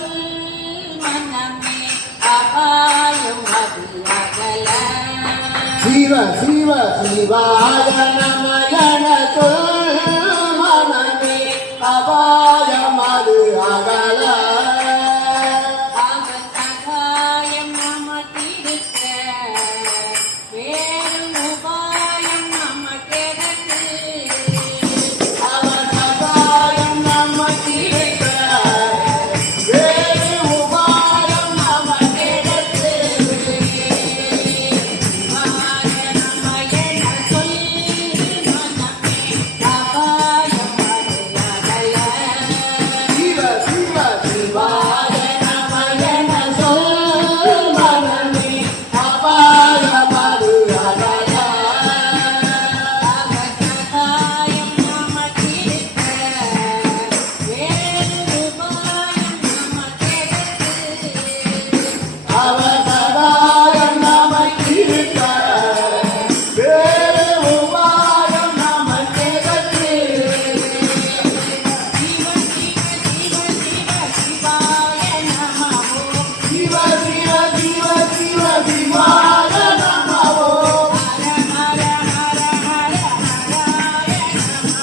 சொல் மனமே அபாயம் அது அகல. சிவ சிவ சிவாய நம என சொல் மனமே அபாயம் அது அகல. அவன் சகாயம் நமக்கிருக்க வேறு உபாயம் நமக்கெதற்கு. அவன் சகாயம் நமக்கிருக்க வேறு உபாயம் நமக்கெதற்கு. சிவாய நம என சொல் மனமே அபாயம் அது அகல. சிவ சிவ சிவாய நம என சொல் மனமே அபாயம் அது அகல. அவன் சகாயம் நமக்கிருக்க வேறு உபாயம் நமக்கெதற்கு. அவன் சகாயம் நமக்கிருக்க வேறு உபாயம் நமக்கெதற்கு. சிவ சிவ சிவ சிவ சிவாய நமோ. சிவ சிவ சிவ சிவ சிவாய நமோ. ஹர ஹர ஹர ஹர ஹராய நமோ.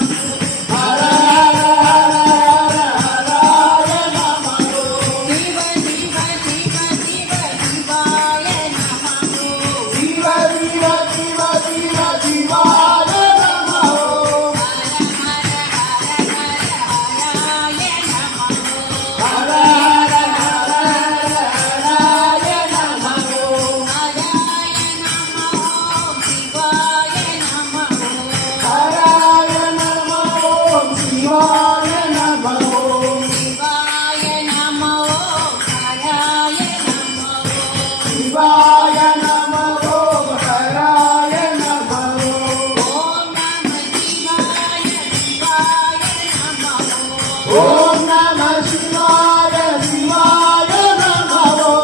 ஹர ஹர ஹர ஹர ஹராய நமோ. சிவ சிவ சிவ சிவ சிவாய நமோ. சிவ சிவ சிவ சிவ சிவாய நமோ. ஹர ஹர ஹர ஹர ஹராய நமோ. ஹர ஹர ஹர ஹராய நமோ. ஹராய நமோ சிவாய நமோ. ஹராய நமோ சிவாய நமோ. சிவாய நமோ ஹராய நமோ. சிவாய நமோ ஹராய நமோ. ஓம் நம சிவாய சிவாய நமோ. ஓம் நம சிவாய சிவாய நமோ.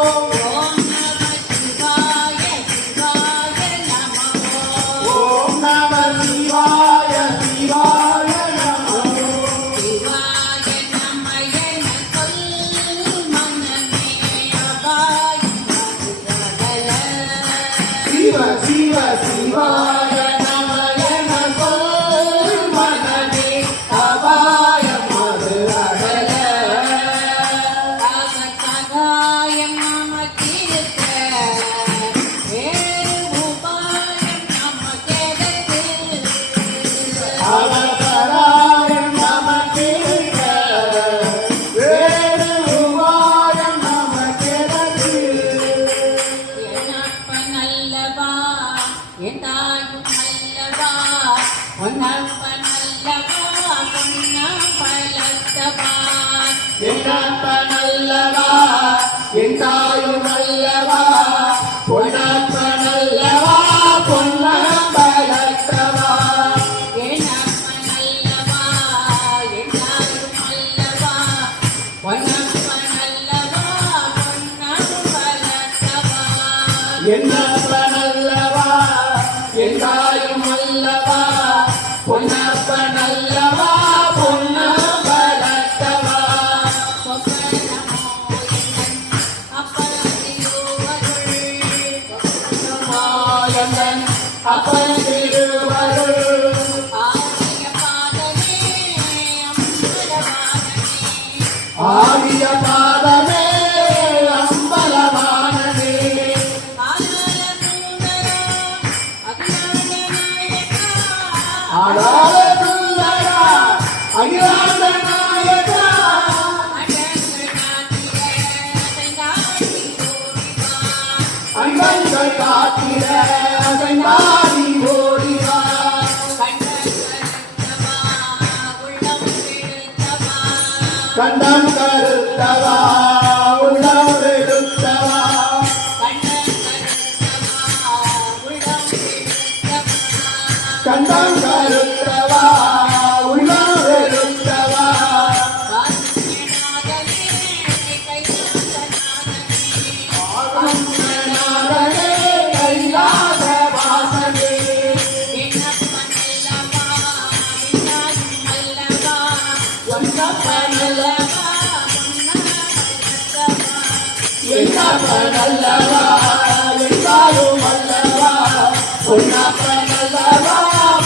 ஓம் நம சிவாய சிவாய நமோ. ஓம் நம சிவாய சிவாய நமோ. சிவாய நம என சொல் மனமே அபாயம் அது அகல. சிவ சிவ சிவாய நம என சொல் மனமே அபாயம் அது அகல. அவன் சகாயம் நமக்கிருக்க வேறு உபாயம் நமக்கெதற்கு. அவர் சகாயம் நமக்கிருக்க வேறு உபாயம் நமக்கெதற்கு. என்னப்பன் அல்லவா என் தாயும் அல்லவா பொன்னப்பன் அல்லவா பொன்னம் பலத்தவான். என்னப்பன் அல்லவா என் தாயும் அல்லவா பொன்னப்பன் அல்லவா பொன்னம்பலத்தவா. என்னப்பன் அல்லவா என் தாயும் அல்லவா பொன்னப்பன் அல்லவா பொன்னம் பலத்தவான். என்னப்பன் அல்லவா என் தாயும் அல்லவா பொன்னப்பன் அல்லவா பொன்னம்பலத்தவா. மாயந்தன் அப்பன் திருவருள். ஆடிய பாதமே அம்பலவானதே. ஆடாத சுந்தரா அகிலாண்ட நாயகா. அங்கங்கள் காத்திட அசைந்தாடி ஓடிவா. கண்டம் கருத்தவா உள்ளம் எடுத்தவா. கண்டம் கருத்தவா உள்ளம் எடுத்தவா. நாதனே கைலாச வாசனே. ஒன்னப்பனல்ல என்னப்பன் அல்லவா வெண்பாலும் அல்லவா பொன்னப்பன் அல்லவா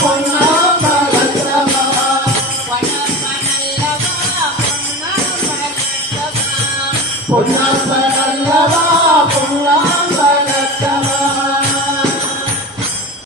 பொன்னாம்பல் அல்லவா பொன்னப்பன் அல்லவா பொன்னாம்பல்